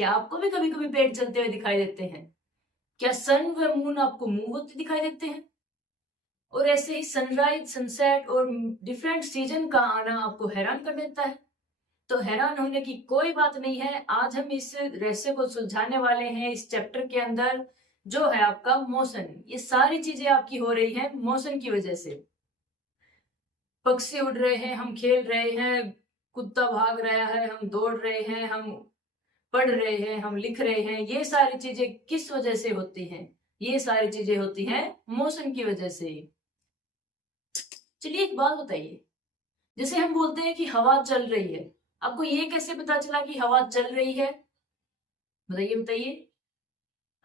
क्या आपको भी कभी कभी पेड़ चलते हुए दिखाई देते हैं? क्या सन व मून आपको मूव होते दिखाई देते हैं? और ऐसे ही सनराइज, सनसेट और डिफरेंट सीजन का आना आपको हैरान कर देता है? तो हैरान होने की कोई बात नहीं है। आज हम इस रहस्य को सुलझाने वाले हैं इस चैप्टर के अंदर, जो है आपका मोशन। ये सारी चीजें आपकी हो रही हैं मोशन की वजह से। पक्षी उड़ रहे हैं, हम खेल रहे हैं, कुत्ता भाग रहा है, हम दौड़ रहे हैं, हम पढ़ रहे हैं, हम लिख रहे हैं। ये सारी चीजें किस वजह से होती हैं? ये सारी चीजें होती हैं मोशन की वजह से। चलिए एक बात बताइए, जैसे हम बोलते हैं कि हवा चल रही है, आपको ये कैसे पता चला कि हवा चल रही है? बताइए बताइए।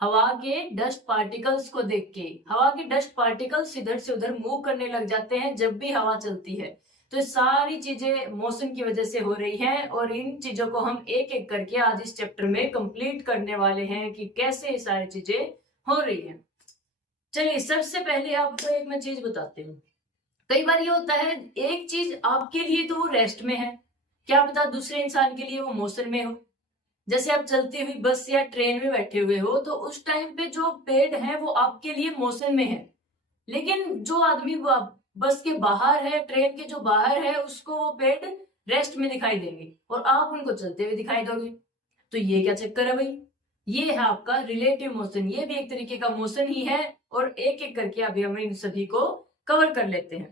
हवा के डस्ट पार्टिकल्स को देख के। हवा के डस्ट पार्टिकल्स इधर से उधर मूव करने लग जाते हैं जब भी हवा चलती है। तो ये सारी चीजें मौसम की वजह से हो रही हैं, और इन चीजों को हम एक एक करके आज इस चैप्टर में कंप्लीट करने वाले हैं कि कैसे ये सारी चीजें हो रही हैं। चलिए सबसे पहले आपको एक मैं चीज बताती हूँ। कई बार ये होता है, एक चीज आपके लिए तो वो रेस्ट में है, क्या पता दूसरे इंसान के लिए वो मोशन में हो। जैसे आप चलती हुई बस या ट्रेन में बैठे हुए हो, तो उस टाइम पे जो पेड़ है वो आपके लिए मोशन में है, लेकिन जो आदमी बस के बाहर है, ट्रेन के जो बाहर है, उसको वो पेड़ रेस्ट में दिखाई देंगे और आप उनको चलते हुए दिखाई दोगे। तो ये क्या चक्कर है भाई? ये है आपका रिलेटिव मोशन। ये भी एक तरीके का मोशन ही है, और एक एक करके अभी हम इन सभी को कवर कर लेते हैं।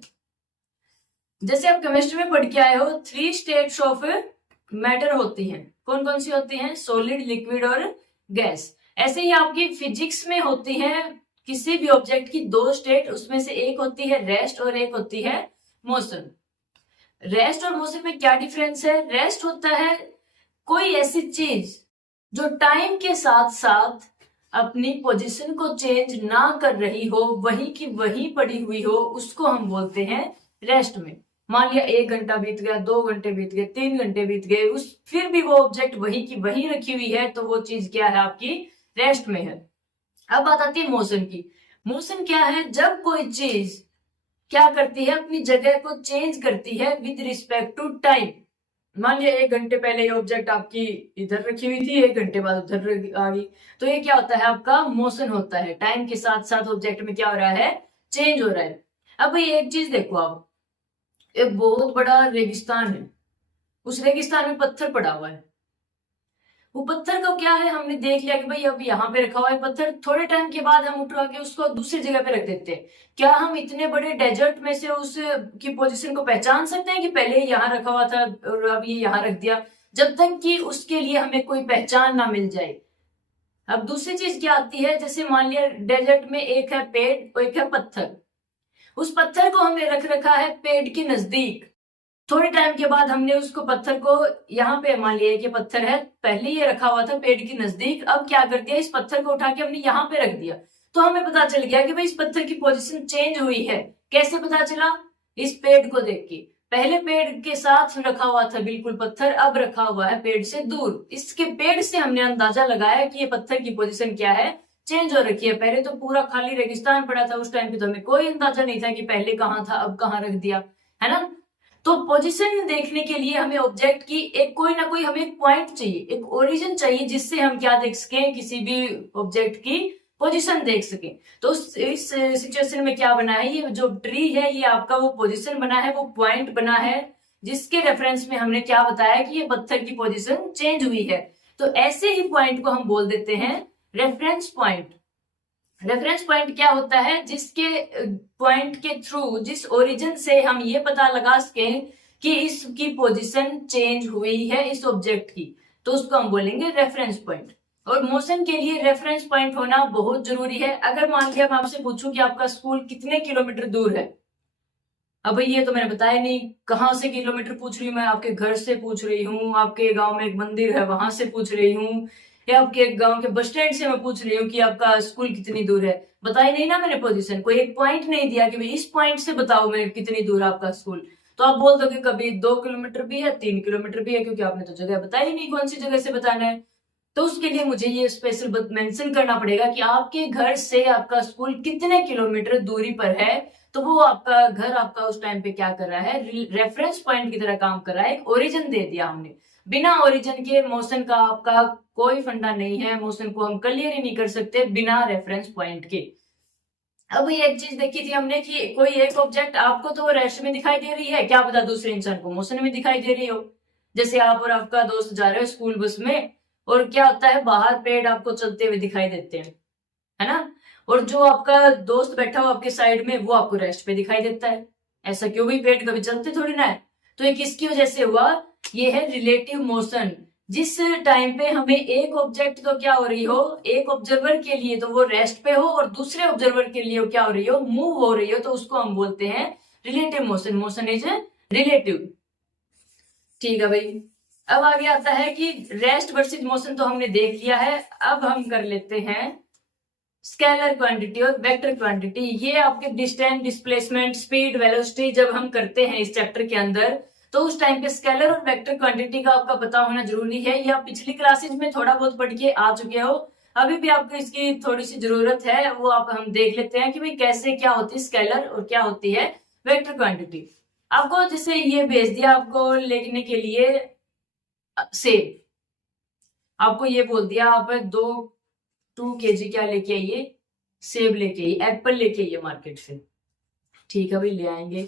जैसे आप केमिस्ट्री में पढ़ के आए हो, 3 स्टेट्स ऑफ मैटर होती हैं। कौन कौन सी होती हैं? सॉलिड, लिक्विड और गैस। ऐसे ही आपकी फिजिक्स में होती है किसी भी ऑब्जेक्ट की 2 स्टेट, उसमें से एक होती है रेस्ट और एक होती है मोशन। रेस्ट और मोशन में क्या डिफरेंस है? रेस्ट होता है कोई ऐसी चीज जो टाइम के साथ साथ अपनी पोजीशन को चेंज ना कर रही हो, वही की वही पड़ी हुई हो, उसको हम बोलते हैं रेस्ट में। मान लिया 1 घंटा बीत गया, 2 घंटे बीत गए, 3 घंटे बीत गए, उस फिर भी वो ऑब्जेक्ट वही की वही रखी हुई है, तो वो चीज क्या है? आपकी रेस्ट में है। अब बात आती है मोशन की। मोशन क्या है? जब कोई चीज क्या करती है? अपनी जगह को चेंज करती है विद रिस्पेक्ट टू टाइम। मान लिया 1 घंटे पहले ये ऑब्जेक्ट आपकी इधर रखी हुई थी, 1 घंटे बाद उधर आ गई, तो ये क्या होता है? आपका मोशन होता है। टाइम के साथ साथ ऑब्जेक्ट में क्या हो रहा है? चेंज हो रहा है। अब भाई एक चीज देखो, आप एक बहुत बड़ा रेगिस्तान है, उस रेगिस्तान में पत्थर पड़ा हुआ है। वो पत्थर का क्या है? हमने देख लिया कि भाई अब यहाँ पे रखा हुआ है पत्थर, थोड़े टाइम के बाद हम उठवा के उसको दूसरी जगह पे रख देते हैं। क्या हम इतने बड़े डेजर्ट में से उस की पोजीशन को पहचान सकते हैं कि पहले यहाँ रखा हुआ था और अब ये यहाँ रख दिया, जब तक कि उसके लिए हमें कोई पहचान ना मिल जाए। अब दूसरी चीज क्या आती है? जैसे मान लिया डेजर्ट में एक है पेड़ और एक है पत्थर। उस पत्थर को हमने रख रखा है पेड़ के नजदीक। थोड़े टाइम के बाद हमने उसको पत्थर को यहाँ पे, मान लिया कि पत्थर है, पहले ये रखा हुआ था पेड़ के नजदीक, अब क्या कर दिया? इस पत्थर को उठा के हमने यहाँ पे रख दिया। तो हमें पता चल गया कि भाई इस पत्थर की पोजीशन चेंज हुई है। कैसे पता चला? इस पेड़ को देख के। पहले पेड़ के साथ रखा हुआ था बिल्कुल पत्थर, अब रखा हुआ है पेड़ से दूर। इसके पेड़ से हमने अंदाजा लगाया कि ये पत्थर की पोजीशन क्या है? चेंज हो रखी है। पहले तो पूरा खाली रेगिस्तान पड़ा था, उस टाइम पे तो हमें कोई अंदाजा नहीं था कि पहले कहाँ था अब कहाँ रख दिया, है ना। तो पोजीशन देखने के लिए हमें ऑब्जेक्ट की एक कोई ना कोई हमें एक पॉइंट चाहिए, एक ओरिजिन चाहिए, जिससे हम क्या देख सके? किसी भी ऑब्जेक्ट की पोजीशन देख सके। तो इस सिचुएशन में क्या बना है? ये जो ट्री है ये आपका वो पोजीशन बना है, वो पॉइंट बना है, जिसके रेफरेंस में हमने क्या बताया कि ये पत्थर की पोजीशन चेंज हुई है। तो ऐसे ही पॉइंट को हम बोल देते हैं रेफरेंस पॉइंट। रेफरेंस पॉइंट क्या होता है? जिसके पॉइंट के थ्रू, जिस ओरिजिन से हम ये पता लगा सके कि इसकी पोजीशन चेंज हुई है इस ऑब्जेक्ट की, तो उसको हम बोलेंगे रेफरेंस पॉइंट। और मोशन के लिए रेफरेंस पॉइंट होना बहुत जरूरी है। अगर मान लिया मैं आपसे पूछूं कि आपका स्कूल कितने किलोमीटर दूर है, अब ये तो मैंने बताया नहीं। कहाँ से किलोमीटर पूछ रही हूँ मैं? आपके घर से पूछ रही हूँ, आपके गांव में एक मंदिर है वहां से पूछ रही हूँ, या आपके गांव के बस स्टैंड से मैं पूछ रही हूँ कि आपका स्कूल कितनी दूर है। बताई नहीं ना मैंने पोजीशन, कोई एक पॉइंट नहीं दिया कि भाई इस पॉइंट से बताओ मैं कितनी दूर है आपका स्कूल। तो आप बोल दोगे कभी 2 किलोमीटर भी है, 3 किलोमीटर भी है, क्योंकि आपने तो जगह बताई नहीं कौन सी जगह से बताना है। तो उसके लिए मुझे ये स्पेशल मेंशन करना पड़ेगा कि आपके घर से आपका स्कूल कितने किलोमीटर दूरी पर है। तो वो आपका घर आपका उस टाइम पे क्या कर रहा है? रेफरेंस पॉइंट की तरह काम कर रहा है, एक ओरिजिन दे दिया हमने। बिना ओरिजिन के मोशन का आपका कोई फंडा नहीं है, मोशन को हम क्लियर ही नहीं कर सकते बिना रेफरेंस पॉइंट के। अब ये एक चीज देखी थी हमने कि कोई एक ऑब्जेक्ट आपको तो रेस्ट में दिखाई दे रही है, क्या पता दूसरे इंसान को मोशन में दिखाई दे रही हो। जैसे आप और आपका दोस्त जा रहे हो स्कूल बस में, और क्या होता है बाहर पेड़ आपको चलते हुए दिखाई देते हैं, है ना, और जो आपका दोस्त बैठा हो आपके साइड में वो आपको रेस्ट पे दिखाई देता है। ऐसा क्यों? भी पेड़ कभी चलते थोड़ी ना है। तो ये किसकी वजह से हुआ? ये है रिलेटिव मोशन। जिस टाइम पे हमें एक ऑब्जेक्ट तो क्या हो रही हो, एक ऑब्जर्वर के लिए तो वो रेस्ट पे हो, और दूसरे ऑब्जर्वर के लिए क्या हो रही हो, मूव हो रही हो, तो उसको हम बोलते हैं relative motion. Motion is relative. ठीक है भाई। अब आगे आता है कि रेस्ट वर्सेस मोशन तो हमने देख लिया है। अब हम कर लेते हैं स्केलर क्वांटिटी और वेक्टर क्वांटिटी। ये आपके डिस्टेंस, डिस्प्लेसमेंट, स्पीड, वेलोसिटी जब हम करते हैं इस चैप्टर के अंदर, तो उस टाइम पे स्केलर और वेक्टर क्वांटिटी का आपका पता होना जरूरी है। ये आप पिछली क्लासेज में थोड़ा बहुत पढ़ के आ चुके हो, अभी भी आपको इसकी थोड़ी सी जरूरत है, वो आप हम देख लेते हैं कि भाई कैसे क्या होती है स्केलर और क्या होती है वेक्टर क्वांटिटी। आपको जैसे ये भेज दिया आपको लिखने के लिए सेब, आपको ये बोल दिया आप 2 kg क्या लेके आइए, सेब लेके आइए, एप्पल लेके आइए मार्केट से। ठीक है भाई, ले आएंगे।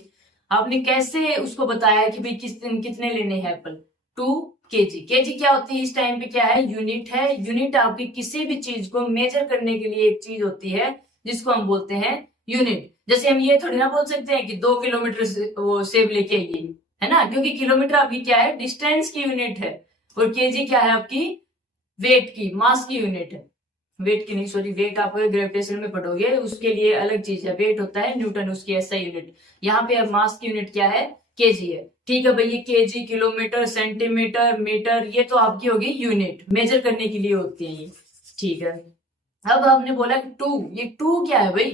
आपने कैसे उसको बताया कि भाई कितने लेने हैं एप्पल? 2 kg। केजी क्या होती है इस टाइम पे? क्या है? यूनिट है। यूनिट आपकी किसी भी चीज को मेजर करने के लिए एक चीज होती है जिसको हम बोलते हैं यूनिट। जैसे हम ये थोड़ी ना बोल सकते हैं कि 2 किलोमीटर वो सेब लेके आइए, है ना, क्योंकि किलोमीटर आपकी क्या है? डिस्टेंस की यूनिट है, और केजी क्या है? आपकी वेट की, मास की यूनिट है। वेट की नहीं, सॉरी, वेट आप ग्रेविटेशन में पढ़ोगे, उसके लिए अलग चीज है। वेट होता है न्यूटन, उसकी ऐसा यूनिट। यहाँ पे मास की यूनिट क्या है? केजी है। ठीक है भाई, ये केजी, किलोमीटर, सेंटीमीटर, मीटर, ये तो आपकी होगी यूनिट, मेजर करने के लिए होती है ये। ठीक है। अब आपने बोला टू, ये टू क्या है भाई?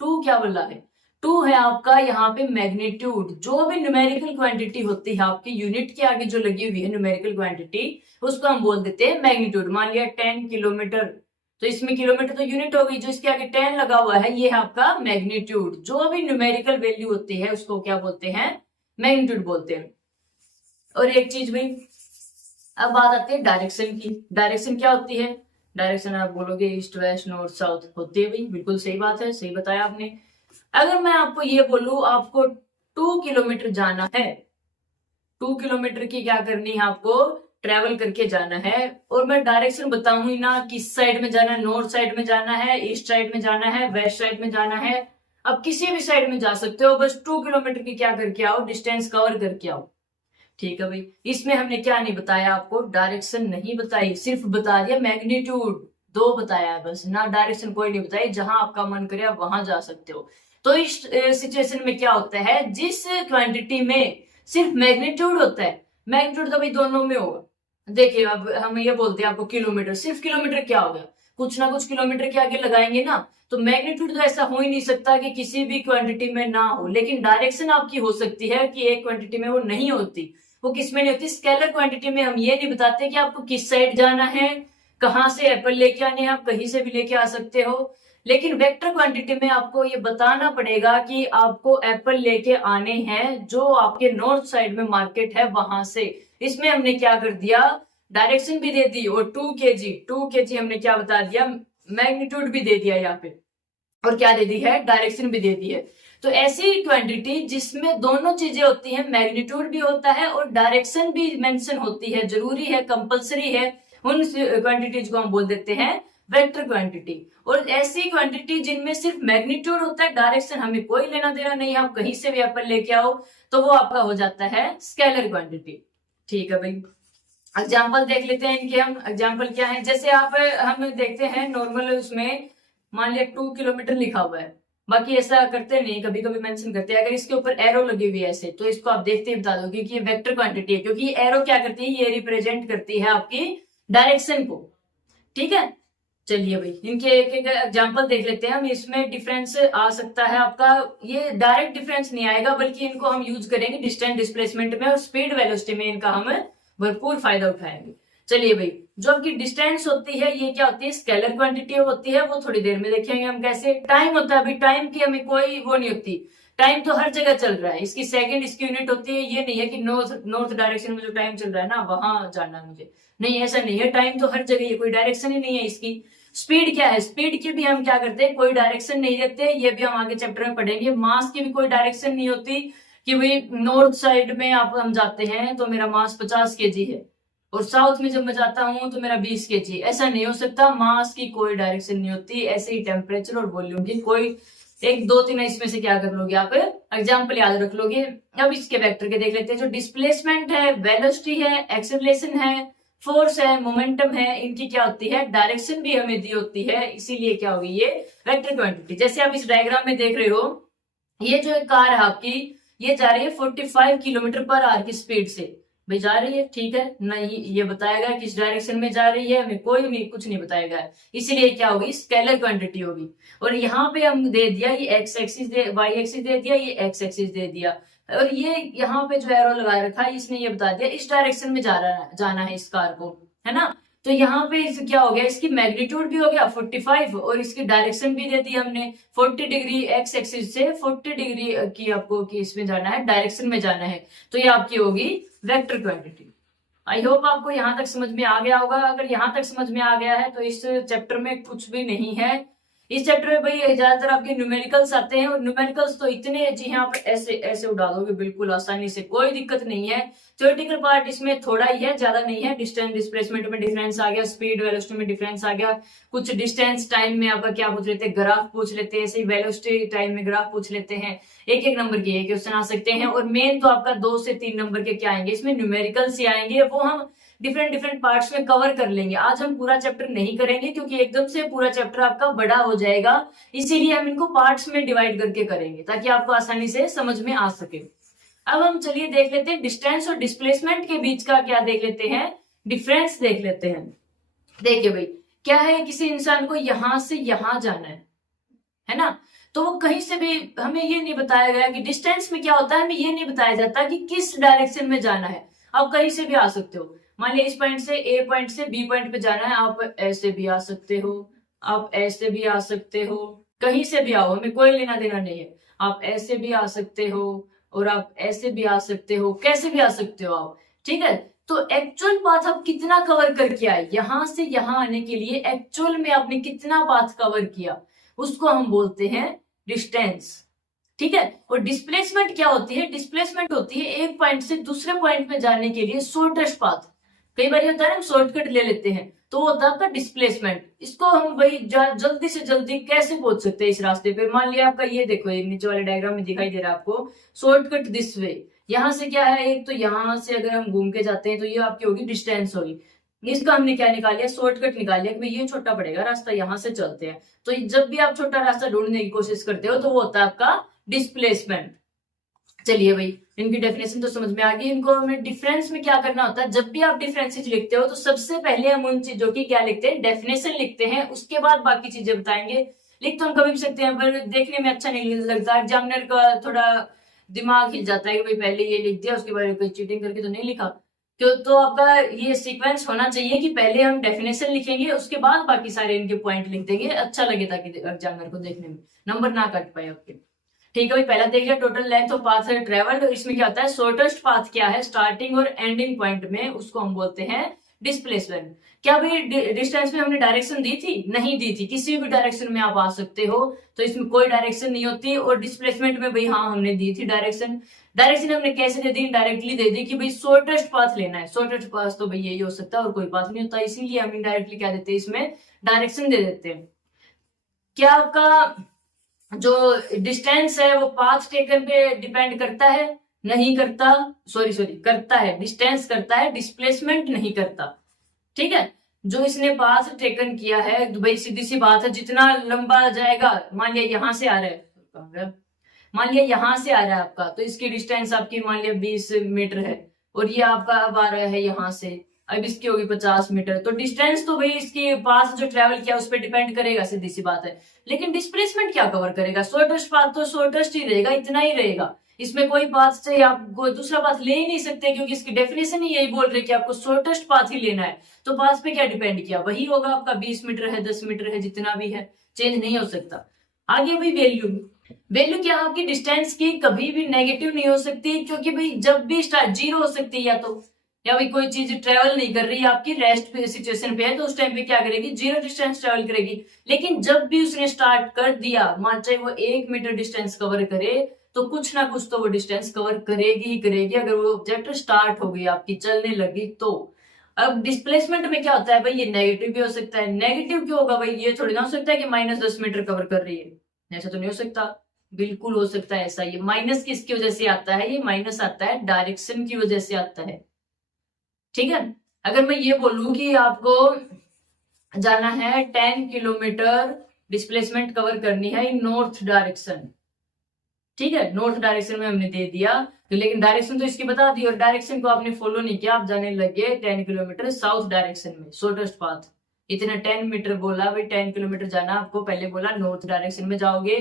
टू क्या बोला है? टू है आपका यहाँ पे मैग्नीट्यूड। जो भी न्यूमेरिकल क्वांटिटी होती है आपकी यूनिट के आगे जो लगी हुई है न्यूमेरिकल क्वांटिटी, उसको हम बोल देते हैं मैग्नीट्यूड। मान लिया 10 किलोमीटर, तो इसमें किलोमीटर तो यूनिट हो गई, जो इसके आगे 10 लगा हुआ है ये है आपका मैग्नीट्यूड। जो भी न्यूमेरिकल वैल्यू होती है उसको क्या बोलते हैं? मैग्नीट्यूड बोलते हैं। और एक चीज भाई, अब बात आती है डायरेक्शन की। डायरेक्शन क्या होती है? डायरेक्शन आप बोलोगे ईस्ट, वेस्ट, नॉर्थ, साउथ होती है भाई, बिल्कुल सही बात है, सही बताया आपने। अगर मैं आपको ये बोलूं आपको 2 किलोमीटर जाना है, 2 किलोमीटर की क्या करनी है आपको? ट्रेवल करके जाना है, और मैं डायरेक्शन बताऊं ही ना, किस साइड में जाना है, नॉर्थ साइड में जाना है, ईस्ट साइड में जाना है, वेस्ट साइड में जाना है, अब किसी भी साइड में जा सकते हो, बस 2 किलोमीटर की क्या करके आओ? डिस्टेंस कवर करके आओ। ठीक है भाई, इसमें हमने क्या नहीं बताया आपको? डायरेक्शन नहीं बताई, सिर्फ बता दिया मैग्नीट्यूड, 2 बताया है बस ना, डायरेक्शन कोई नहीं बताई। जहां आपका मन करे आप वहां जा सकते हो। तो इस सिचुएशन में क्या होता है, जिस क्वांटिटी में सिर्फ मैग्नीट्यूड होता है, मैग्नीट्यूड तो भाई दोनों में होगा। देखिए अब हम ये बोलते हैं आपको किलोमीटर, सिर्फ किलोमीटर क्या हो गया? कुछ ना कुछ किलोमीटर के आगे लगाएंगे ना, तो मैग्नीट्यूड तो ऐसा हो ही नहीं सकता कि किसी भी क्वांटिटी में ना हो। लेकिन डायरेक्शन आपकी हो सकती है कि एक क्वांटिटी में वो नहीं होती। वो किस में नहीं होती? स्केलर क्वांटिटी में हम ये नहीं बताते कि आपको किस साइड जाना है, कहां से एप्पल लेके आने हैं, आप कहीं से भी लेके आ सकते हो। लेकिन वेक्टर क्वांटिटी में आपको ये बताना पड़ेगा कि आपको एप्पल लेके आने हैं जो आपके नॉर्थ साइड में मार्केट है वहां से। इसमें हमने क्या कर दिया? डायरेक्शन भी दे दी, और 2 kg हमने क्या बता दिया? मैग्नीट्यूड भी दे दिया यहाँ पे, और क्या दे दी है? डायरेक्शन भी दे दी है। तो ऐसी क्वांटिटी जिसमें दोनों चीजें होती हैं, मैग्नीट्यूड भी होता है और डायरेक्शन भी मेंशन होती है, जरूरी है, कंपलसरी है, उन क्वांटिटीज को हम बोल देते हैं वेक्टर क्वांटिटी। और ऐसी क्वांटिटी जिनमें सिर्फ मैग्नीट्यूड होता है, डायरेक्शन हमें कोई लेना देना नहीं है, आप कहीं से भी एप्पल लेके आओ, तो वो आपका हो जाता है स्केलर क्वांटिटी। ठीक है भाई, एग्जाम्पल देख लेते हैं इनके हम। एग्जाम्पल क्या है? जैसे आप हम देखते हैं नॉर्मल उसमें, मान लिया 2 किलोमीटर लिखा हुआ है, बाकी ऐसा करते नहीं, कभी कभी मेंशन करते हैं। अगर इसके ऊपर एरो लगी हुई है ऐसे, तो इसको आप देखते ही बता दोगे कि ये वेक्टर क्वांटिटी है, क्योंकि एरो क्या करती है? ये रिप्रेजेंट करती है आपकी डायरेक्शन को। ठीक है, चलिए भाई इनके एक एक एग्जाम्पल देख लेते हैं हम। इसमें डिफरेंस आ सकता है आपका, ये डायरेक्ट डिफरेंस नहीं आएगा, बल्कि इनको हम यूज करेंगे डिस्टेंस, डिस्प्लेसमेंट में और स्पीड, वेलोसिटी में, इनका हम भरपूर फायदा उठाएंगे। चलिए भाई, जो आपकी डिस्टेंस होती है ये क्या होती है? स्केलर क्वांटिटी होती है, वो थोड़ी देर में देखेंगे हम कैसे। टाइम होता है, अभी टाइम की हमें कोई वो नहीं होती। टाइम तो हर जगह चल रहा है, इसकी सेकंड इसकी यूनिट होती है। ये नहीं है कि नॉर्थ डायरेक्शन में जो टाइम चल रहा है ना वहां जाना है मुझे, नहीं ऐसा नहीं है। टाइम तो हर जगह, ये कोई डायरेक्शन ही नहीं है इसकी। स्पीड क्या है, स्पीड की भी हम क्या करते हैं, कोई डायरेक्शन नहीं देते, ये भी हम आगे चैप्टर में पढ़ेंगे। मास की भी कोई डायरेक्शन नहीं होती कि भाई नॉर्थ साइड में आप हम जाते हैं तो मेरा मास 50 kg है और साउथ में जब मैं जाता हूं तो मेरा 20 kg, ऐसा नहीं हो सकता। मास की कोई डायरेक्शन नहीं होती। ऐसे ही टेम्परेचर और वॉल्यूम की कोई एक दो तीन इसमें से क्या कर लोगे आप, एग्जाम्पल याद रख लोगे। अब इसके वेक्टर के देख लेते हैं। जो डिस्प्लेसमेंट है, वेलोसिटी है, एक्सेलरेशन है, फोर्स है, मोमेंटम है, इनकी क्या होती है, डायरेक्शन भी हमें दी होती है। इसीलिए क्या होगी ये वेक्टर क्वांटिटी। जैसे आप इस डायग्राम में देख रहे हो, ये जो एक कार है आपकी, ये जा रही है 45 किलोमीटर पर आवर की स्पीड से। भाई जा रही है, ठीक है, नहीं ये बताएगा किस डायरेक्शन में जा रही है, हमें कोई नहीं, कुछ नहीं बताएगा। इसीलिए क्या होगी, स्केलर क्वांटिटी होगी। और यहाँ पे हम दे दिया ये एक्स एक्सिस दे, वाई एक्सिस दे दिया, ये एक्स एक्सिस दे दिया, और ये यहाँ पे जो एरो लगा रखा है इसने ये बता दिया इस डायरेक्शन में जाना है इस कार को, है ना। तो यहाँ पे क्या हो गया, इसकी मैग्नीट्यूड भी हो गया 45 और इसकी डायरेक्शन भी दे दी हमने 40 डिग्री एक्स एक्सिस से 40 डिग्री की आपको कि इसमें जाना है, डायरेक्शन में जाना है। तो ये आपकी होगी वेक्टर क्वांटिटी। आई होप आपको यहाँ तक समझ में आ गया होगा। अगर यहाँ तक समझ में आ गया है तो इस चैप्टर में कुछ भी नहीं है। इस चैप्टर में भाई ज्यादातर आपके न्यूमेरिकल्स आते हैं और न्यूमेरिकल्स तो इतने, जी हाँ, आप ऐसे ऐसे उड़ा दोगे बिल्कुल आसानी से, कोई दिक्कत नहीं है। थ्योरेटिकल पार्ट इसमें थोड़ा ही है, ज्यादा नहीं है। डिस्टेंस डिस्प्लेसमेंट में डिफरेंस आ गया, स्पीड वेलोसिटी में डिफरेंस आ गया, कुछ डिस्टेंस टाइम में आपका क्या पूछ लेते हैं, ग्राफ पूछ लेते हैं, ऐसे वेलोसिटी टाइम में ग्राफ पूछ लेते हैं। एक एक नंबर के क्वेश्चन आ सकते हैं। और मेन तो आपका 2 से 3 नंबर के क्या आएंगे, इसमें न्यूमेरिकल्स ही आएंगे, वो हम डिफरेंट पार्ट्स में कवर कर लेंगे। आज हम पूरा चैप्टर नहीं करेंगे क्योंकि एकदम से पूरा चैप्टर आपका बड़ा हो जाएगा, इसीलिए हम इनको पार्ट्स में डिवाइड करके करेंगे ताकि आपको आसानी से समझ में आ सके। अब हम चलिए देख लेते हैं डिस्टेंस और डिस्प्लेसमेंट के बीच का क्या देख लेते हैं, डिफरेंस देख लेते हैं। देखिए भाई क्या है, किसी इंसान को यहां से यहां जाना है ना, तो वो कहीं से भी हमें ये नहीं बताया गया कि डिस्टेंस में क्या होता है, हमें ये नहीं बताया जाता कि किस डायरेक्शन में जाना है। आप कहीं से भी आ सकते हो, मान लिया इस पॉइंट से ए पॉइंट से बी पॉइंट पे जाना है, आप ऐसे भी आ सकते हो, आप ऐसे भी आ सकते हो, कहीं से भी आओ, हमें कोई लेना देना नहीं है। आप ऐसे भी आ सकते हो और आप ऐसे भी आ सकते हो, कैसे भी आ सकते हो आप, ठीक है। तो एक्चुअल पाथ आप कितना कवर करके आए, यहां से यहां आने के लिए एक्चुअल में आपने कितना पाथ कवर किया, उसको हम बोलते हैं डिस्टेंस, ठीक है। और डिस्प्लेसमेंट क्या होती है, डिस्प्लेसमेंट होती है एक पॉइंट से दूसरे पॉइंट में जाने के लिए शॉर्टेस्ट पाथ। कई बार होता है हम शॉर्टकट ले लेते हैं, तो वो होता है आपका डिस्प्लेसमेंट। इसको हम भाई जल्दी से जल्दी कैसे पहुंच सकते हैं इस रास्ते पे। मान लिया आपका ये देखो, ये नीचे वाले डायग्राम में दिखाई दे रहा है आपको शॉर्टकट दिस वे। यहाँ से क्या है, एक तो यहाँ से अगर हम घूम के जाते हैं तो ये आपकी होगी डिस्टेंस होगी। इसका हमने क्या निकाल लिया, शॉर्टकट निकाल लिया कि भाई ये छोटा पड़ेगा रास्ता, यहाँ से चलते हैं। तो जब भी आप छोटा रास्ता ढूंढने की कोशिश करते हो तो वो होता है आपका डिस्प्लेसमेंट। चलिए भाई इनकी डेफिनेशन तो समझ में आ गई। इनको हमें डिफरेंस में क्या करना होता है, जब भी आप डिफरेंसेस लिखते हो तो सबसे पहले हम उन चीजों की क्या लिखते हैं, डेफिनेशन लिखते हैं, उसके बाद बाकी चीजें बताएंगे। लिख तो हम कभी भी सकते हैं पर देखने में अच्छा नहीं लगता, एग्जामिनर का थोड़ा दिमाग हिल जाता है कि भाई पहले ये लिख दिया उसके बाद कोई चीटिंग करके तो नहीं लिखा। क्यों, तो आपका ये सीक्वेंस होना चाहिए कि पहले हम डेफिनेशन लिखेंगे उसके बाद बाकी सारे इनके पॉइंट लिख देंगे, अच्छा लगे ताकि एग्जामिनर को देखने में नंबर ना कट पाए आपके। ठीक है भाई, पहला देख लिया टोटल लेंथ ऑफ पाथ है ट्रेवल। तो इसमें क्या होता है, शॉर्टेस्ट पाथ क्या है स्टार्टिंग और एंडिंग पॉइंट में, उसको हम बोलते हैं डिस्प्लेसमेंट। क्या भाई डिस्टेंस में हमने डायरेक्शन दी थी, नहीं दी थी, किसी भी डायरेक्शन में आप आ सकते हो, तो इसमें कोई डायरेक्शन नहीं होती। और डिस्प्लेसमेंट में भाई हाँ हमने दी थी डायरेक्शन। डायरेक्शन हमने कैसे दे दी, डायरेक्टली दे दी कि भाई शॉर्टेस्ट पाथ लेना है। शॉर्टेस्ट पाथ तो भाई यही हो सकता है और कोई पाथ नहीं होता, इसीलिए हम इनडायरेक्टली क्या देते हैं, इसमें डायरेक्शन दे देते हैं। क्या आपका जो डिस्टेंस है वो पाथ टेकन पे डिपेंड करता है, नहीं करता, सॉरी करता है, डिस्टेंस करता है, डिस्प्लेसमेंट नहीं करता, ठीक है। जो इसने पाथ टेकन किया है भाई सीधी सी बात है, जितना लंबा जाएगा, मान लिया यहां से आ रहा है, मान लिया यहां से आ रहा है आपका, तो इसकी डिस्टेंस आपकी मान लिया 20 मीटर है, और ये आपका अब आ रहा है यहां से, अब इसकी होगी 50 मीटर। तो डिस्टेंस तो भाई इसके पास जो ट्रेवल किया उस पर डिपेंड करेगा, सीधी सी बात है। लेकिन डिस्प्लेसमेंट क्या कवर करेगा, शॉर्टेस्ट पाथ तो शॉर्टेस्ट ही रहेगा, इतना ही रहेगा। इसमें कोई पाथ से आप कोई दूसरा पाथ ले ही नहीं सकते, क्योंकि इसकी डेफिनेशन ही यही बोल रही है कि आपको शॉर्टेस्ट पाथ ही लेना है। तो पाथ पे क्या डिपेंड किया, वही होगा आपका 20 मीटर है, 10 मीटर है, जितना भी है, चेंज नहीं हो सकता। आगे भाई वैल्यू, वैल्यू क्या आपकी डिस्टेंस की कभी भी नेगेटिव नहीं हो सकती, क्योंकि भाई जब भी स्टार्ट जीरो हो सकती है, या भाई कोई चीज ट्रेवल नहीं कर रही है आपकी रेस्ट सिचुएशन पे है, तो उस टाइम पे क्या करेगी, जीरो डिस्टेंस ट्रेवल करेगी। लेकिन जब भी उसने स्टार्ट कर दिया, मान चाहे वो 1 मीटर डिस्टेंस कवर करे, तो कुछ ना कुछ तो वो डिस्टेंस कवर करेगी ही करेगी, अगर वो ऑब्जेक्ट स्टार्ट हो गई आपकी चलने लगी तो। अब डिस्प्लेसमेंट में क्या होता है भाई, ये नेगेटिव भी हो सकता है। नेगेटिव क्यों होगा भाई, ये थोड़ी ना हो सकता है कि -10 मीटर कवर कर रही है, ऐसा तो नहीं हो सकता। बिल्कुल हो सकता है ऐसा। ये माइनस किसकी वजह से आता है, ये माइनस आता है डायरेक्शन की वजह से आता है। ठीक है, अगर मैं ये बोलूं कि आपको जाना है 10 किलोमीटर, डिस्प्लेसमेंट कवर करनी है इन नॉर्थ डायरेक्शन, ठीक है, नॉर्थ डायरेक्शन में हमने दे दिया, तो लेकिन डायरेक्शन तो इसकी बता दी और डायरेक्शन को आपने फॉलो नहीं किया, आप जाने लगे 10 किलोमीटर साउथ डायरेक्शन में, शॉर्टेस्ट पाथ। इतना 10 मीटर बोला भाई, 10 किलोमीटर जाना आपको, पहले बोला नॉर्थ डायरेक्शन में जाओगे,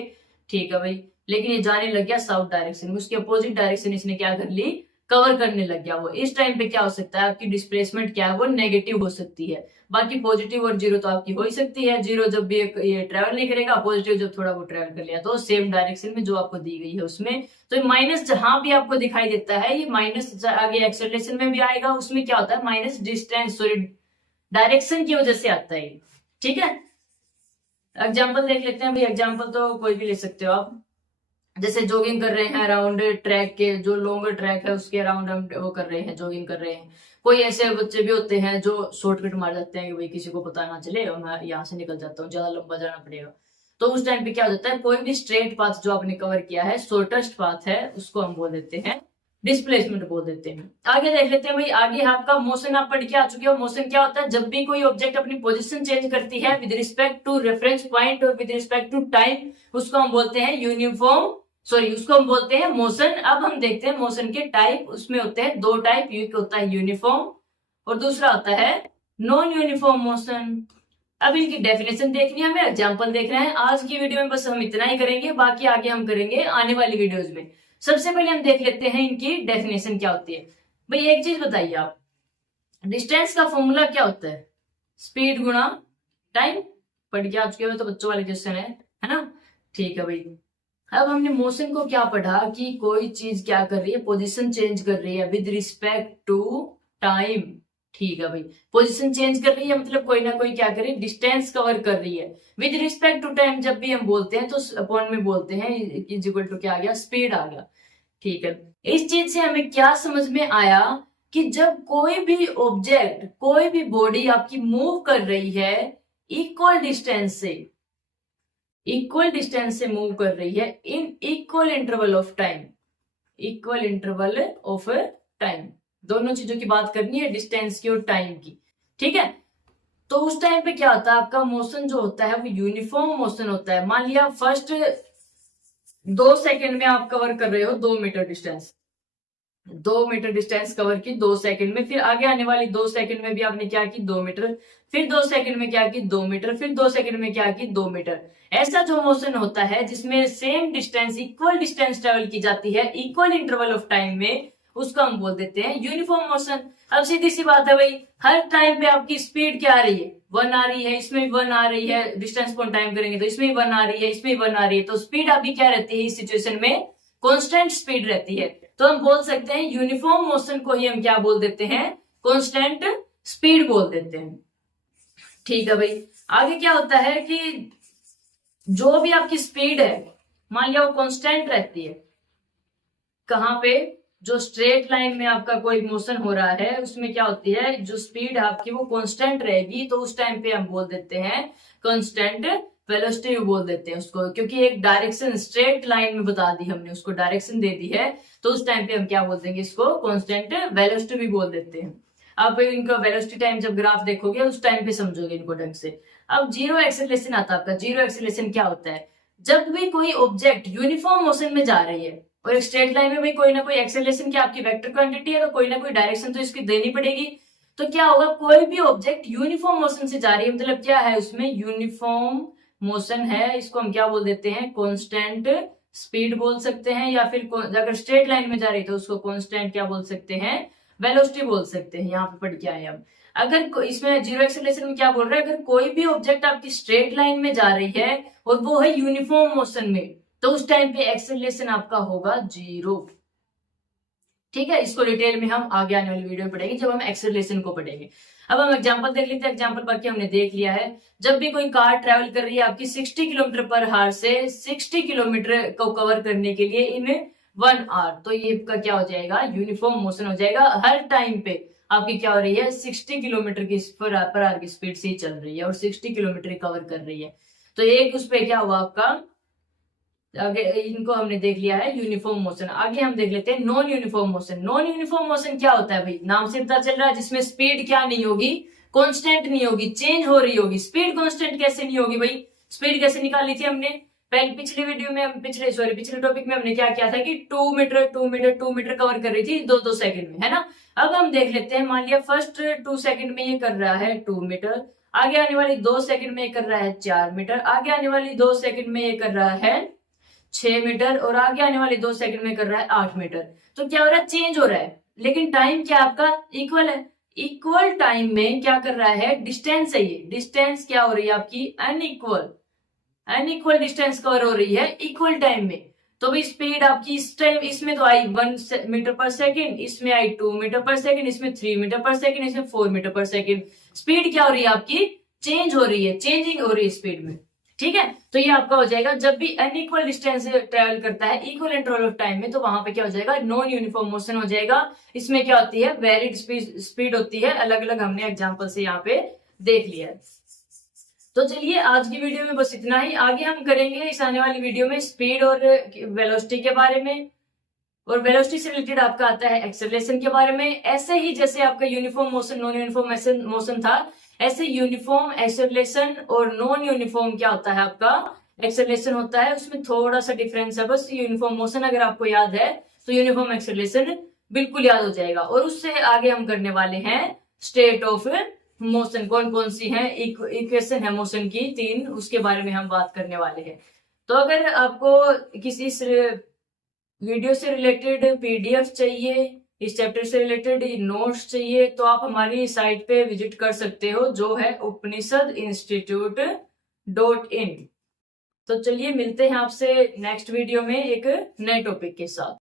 ठीक है भाई, लेकिन ये जाने लग गया साउथ डायरेक्शन में, उसकी अपोजिट डायरेक्शन इसने क्या कर ली, कवर करने लग गया वो। इस टाइम पे क्या हो सकता है, आपकी डिस्प्लेसमेंट क्या है, वो नेगेटिव हो सकती है। बाकी पॉजिटिव और जीरो तो आपकी हो ही सकती है। जीरो जब भी ये ट्रेवल नहीं करेगा, पॉजिटिव जब थोड़ा वो ट्रेवल कर लिया, तो सेम डायरेक्शन में जो आपको दी गई है उसमें। तो माइनस जहां भी आपको दिखाई देता है, ये माइनस आगे एक्सेलरेशन में भी आएगा, उसमें क्या होता है, माइनस डिस्टेंस सॉरी डायरेक्शन की वजह से आता है। ठीक है, एग्जाम्पल देख लेते हैं भाई। एग्जाम्पल तो कोई भी ले सकते हो आप, जैसे जॉगिंग कर रहे हैं अराउंड ट्रैक के, जो लॉन्गर ट्रैक है उसके अराउंड हम वो कर रहे हैं, जॉगिंग कर रहे हैं। कोई ऐसे बच्चे भी होते हैं जो शॉर्टकट मार जाते हैं कि भाई किसी को पता ना चले और मैं यहाँ से निकल जाता हूँ, ज्यादा लंबा जाना पड़ेगा, तो उस टाइम पे क्या हो जाता है, कोई भी स्ट्रेट पाथ जो आपने कवर किया है, शॉर्टेस्ट पाथ है, उसको हम बोल देते हैं डिस्प्लेसमेंट बोल देते हैं। आगे देख लेते हैं भाई। आगे आपका मोशन आप पढ़ के आ चुके हो। मोशन क्या होता है, जब भी कोई ऑब्जेक्ट अपनी पोजीशन चेंज करती है with respect to reference point और विद रिस्पेक्ट टू टाइम, उसको हम बोलते हैं यूनिफॉर्म, सॉरी उसको हम बोलते हैं मोशन। अब हम देखते हैं मोशन के टाइप, उसमें होते हैं दो टाइप, एक होता है यूनिफॉर्म और दूसरा होता है नॉन यूनिफॉर्म मोशन। अब इनकी डेफिनेशन देखनी है, हमें एग्जांपल देखना है। आज की वीडियो में बस हम इतना ही करेंगे, बाकी आगे हम करेंगे आने वाली वीडियोस में। सबसे पहले हम देख लेते हैं इनकी डेफिनेशन क्या होती है। भाई एक चीज बताइए आप, डिस्टेंस का फॉर्मूला क्या होता है, स्पीड गुणा टाइम। पढ़ के आ चुके हो तो बच्चों वाले क्वेश्चन है ना, ठीक है भाई। अब हमने मोशन को क्या पढ़ा कि कोई चीज क्या कर रही है, पोजीशन चेंज कर रही है विद रिस्पेक्ट टू टाइम, ठीक है भाई। पोजीशन चेंज कर रही है मतलब कोई ना कोई क्या कर रही है, डिस्टेंस कवर कर रही है विद रिस्पेक्ट टू टाइम। जब भी हम बोलते हैं तो अपॉन में बोलते हैं, इज इक्वल टू क्या आ गया, स्पीड आ गया, ठीक है। इस चीज से हमें क्या समझ में आया कि जब कोई भी ऑब्जेक्ट, कोई भी बॉडी आपकी मूव कर रही है इक्वल डिस्टेंस से, इक्वल डिस्टेंस से मूव कर रही है in equal interval of time, equal interval of time, दोनों चीजों की बात करनी है, डिस्टेंस की और टाइम की, ठीक है। तो उस टाइम पे क्या होता है, आपका मोशन जो होता है वो यूनिफॉर्म मोशन होता है। मान लिया फर्स्ट 2 सेकंड में आप कवर कर रहे हो 2 metre distance, 2 metre distance cover की 2 सेकंड में, फिर आगे आने वाली 2 सेकंड में भी आपने क्या की, 2 मीटर, फिर 2 सेकंड में क्या की, 2 मीटर, फिर 2 सेकंड में क्या की, 2 मीटर। ऐसा जो मोशन होता है जिसमें same distance, equal distance travel की जाती है इक्वल इंटरवल ऑफ टाइम में, उसको हम बोल देते हैं यूनिफॉर्म मोशन। अब सीधी सी बात है भाई, हर टाइम पे आपकी स्पीड क्या आ रही है, 1 आ रही है, इसमें भी 1 आ रही है, डिस्टेंस को टाइम करेंगे तो इसमें भी 1 आ रही है, इसमें भी 1 आ रही है, तो स्पीड आपकी क्या रहती है इस सिचुएशन में, कांस्टेंट स्पीड रहती है। तो हम बोल सकते हैं यूनिफॉर्म मोशन को ही हम क्या बोल देते हैं, कांस्टेंट स्पीड बोल देते हैं, ठीक है भाई। आगे क्या होता है कि जो भी आपकी स्पीड है, मान लिया वो कांस्टेंट रहती है, कहां पे, जो स्ट्रेट लाइन में आपका कोई मोशन हो रहा है उसमें क्या होती है, जो स्पीड आपकी वो कांस्टेंट रहेगी, तो उस टाइम पे हम बोल देते हैं कांस्टेंट वेलोसिटी बोल देते हैं उसको, क्योंकि एक डायरेक्शन स्ट्रेट लाइन में बता दी हमने, उसको डायरेक्शन दे दी है, तो उस टाइम पे हम क्या बोल देंगे, इसको कांस्टेंट वेलोसिटी भी बोल देते हैं। अब इनका वेलोसिटी टाइम जब ग्राफ देखोगे उस टाइम पे समझोगे इनको ढंग से। अब जीरो एक्सेलरेशन आता है आपका। जीरो एक्सेलरेशन क्या होता है, जब भी कोई ऑब्जेक्ट यूनिफॉर्म मोशन में जा रही है और एक स्ट्रेट लाइन में भाई कोई ना कोई एक्सेलरेशन की आपकी वेक्टर क्वांटिटी है, तो कोई ना कोई डायरेक्शन तो इसकी देनी पड़ेगी। तो क्या होगा, कोई भी ऑब्जेक्ट यूनिफॉर्म मोशन से जा रही है, मतलब क्या है उसमें यूनिफॉर्म मोशन है, इसको हम क्या बोल देते हैं, कांस्टेंट स्पीड बोल सकते हैं, या फिर अगर स्ट्रेट लाइन में जा रही है तो उसको कांस्टेंट क्या बोल सकते हैं, वेलोसिटी बोल सकते हैं। यहाँ पे पढ़ के आए हम। अगर इसमें जीरो एक्सेलरेशन में क्या बोल रहा है, अगर कोई भी ऑब्जेक्ट आपकी स्ट्रेट लाइन में जा रही है और वो है यूनिफॉर्म मोशन में, तो उस टाइम पे एक्सेलरेशन आपका होगा 0। ठीक है, इसको डिटेल में हम आगे आने वाली वीडियो में पढ़ेंगे जब हम एक्सेलरेशन को पढ़ेंगे। अब हम एग्जांपल देख लेते हैं। एग्जांपल पढ़ के हमने देख लिया है, जब भी कोई कार ट्रेवल कर रही है आपकी 60 किलोमीटर पर हावर से 60 किलोमीटर को कवर करने के लिए इन 1 आवर, तो ये का क्या हो जाएगा, यूनिफॉर्म मोशन हो जाएगा। हर टाइम पे आपकी क्या हो रही है, 60 किलोमीटर की पर आवर की स्पीड से ही चल रही है और 60 किलोमीटर कवर कर रही है। तो एक उस पर क्या हुआ आपका, आगे इनको हमने देख लिया है यूनिफॉर्म मोशन। आगे हम देख लेते हैं non uniform motion. Non uniform motion क्या होता है भाई, नाम से पता चल रहा है, जिसमें स्पीड क्या नहीं होगी, कांस्टेंट नहीं होगी, चेंज हो रही होगी। स्पीड कांस्टेंट कैसे नहीं होगी भाई, स्पीड कैसे निकाली थी हमने पहले पिछले वीडियो में, पिछले टॉपिक में हमने क्या किया था कि 2 मीटर कवर कर रही थी 2-2 सेकंड में, है ना। अब हम देख लेते हैं, मान लिया फर्स्ट 2 सेकंड में ये कर रहा है 2 मीटर, आगे आने वाली 2 सेकंड में ये कर रहा है 4 मीटर, आगे आने वाली 2 सेकंड में ये कर रहा है 6 मीटर और आगे आने वाले 2 सेकंड में कर रहा है 8 मीटर। तो क्या हो रहा है, चेंज हो रहा है, लेकिन टाइम क्या आपका इक्वल है। इक्वल टाइम में क्या कर रहा है, डिस्टेंस है, ये डिस्टेंस क्या हो रही है आपकी, अनइक्वल डिस्टेंस कवर हो रही है इक्वल टाइम में। तो भाई स्पीड आपकी इस टाइम इसमें तो आई 1 मीटर पर सेकंड, इसमें आई 2 मीटर पर सेकंड, इसमें 3 मीटर पर सेकंड, इसमें 4 मीटर पर सेकंड। स्पीड क्या हो रही है आपकी, चेंज हो रही है, चेंजिंग हो रही है स्पीड में। ठीक है, तो ये आपका हो जाएगा, जब भी अनइक्वल डिस्टेंस ट्रेवल करता है इक्वल इंटरवल ऑफ टाइम में, तो वहां पे क्या हो जाएगा, नॉन यूनिफॉर्म मोशन हो जाएगा। इसमें क्या होती है, वेरिड स्पीड होती है, अलग अलग हमने एग्जांपल से यहाँ पे देख लिया है। तो चलिए आज की वीडियो में बस इतना ही। आगे हम करेंगे इस आने वाली वीडियो में स्पीड और वेलोसिटी के बारे में, और वेलोसिटी से रिलेटेड आपका आता है एक्सेलरेशन के बारे में। ऐसे ही जैसे आपका uniform motion non uniform motion था, ऐसे यूनिफॉर्म एक्सेलरेशन और नॉन यूनिफॉर्म क्या होता है आपका, एक्सेलरेशन होता है। उसमें थोड़ा सा डिफरेंस है बस। यूनिफॉर्म मोशन अगर आपको याद है तो यूनिफॉर्म एक्सेलरेशन बिल्कुल याद हो जाएगा। और उससे आगे हम करने वाले हैं स्टेट ऑफ मोशन, कौन कौन सी है इक्वेशन है मोशन की 3, उसके बारे में हम बात करने वाले हैं। तो अगर आपको किसी वीडियो से रिलेटेड पीडीएफ चाहिए, इस चैप्टर से रिलेटेड नोट्स चाहिए, तो आप हमारी साइट पे विजिट कर सकते हो, जो है उपनिषद-institute.in। तो चलिए मिलते हैं आपसे नेक्स्ट वीडियो में एक नए टॉपिक के साथ।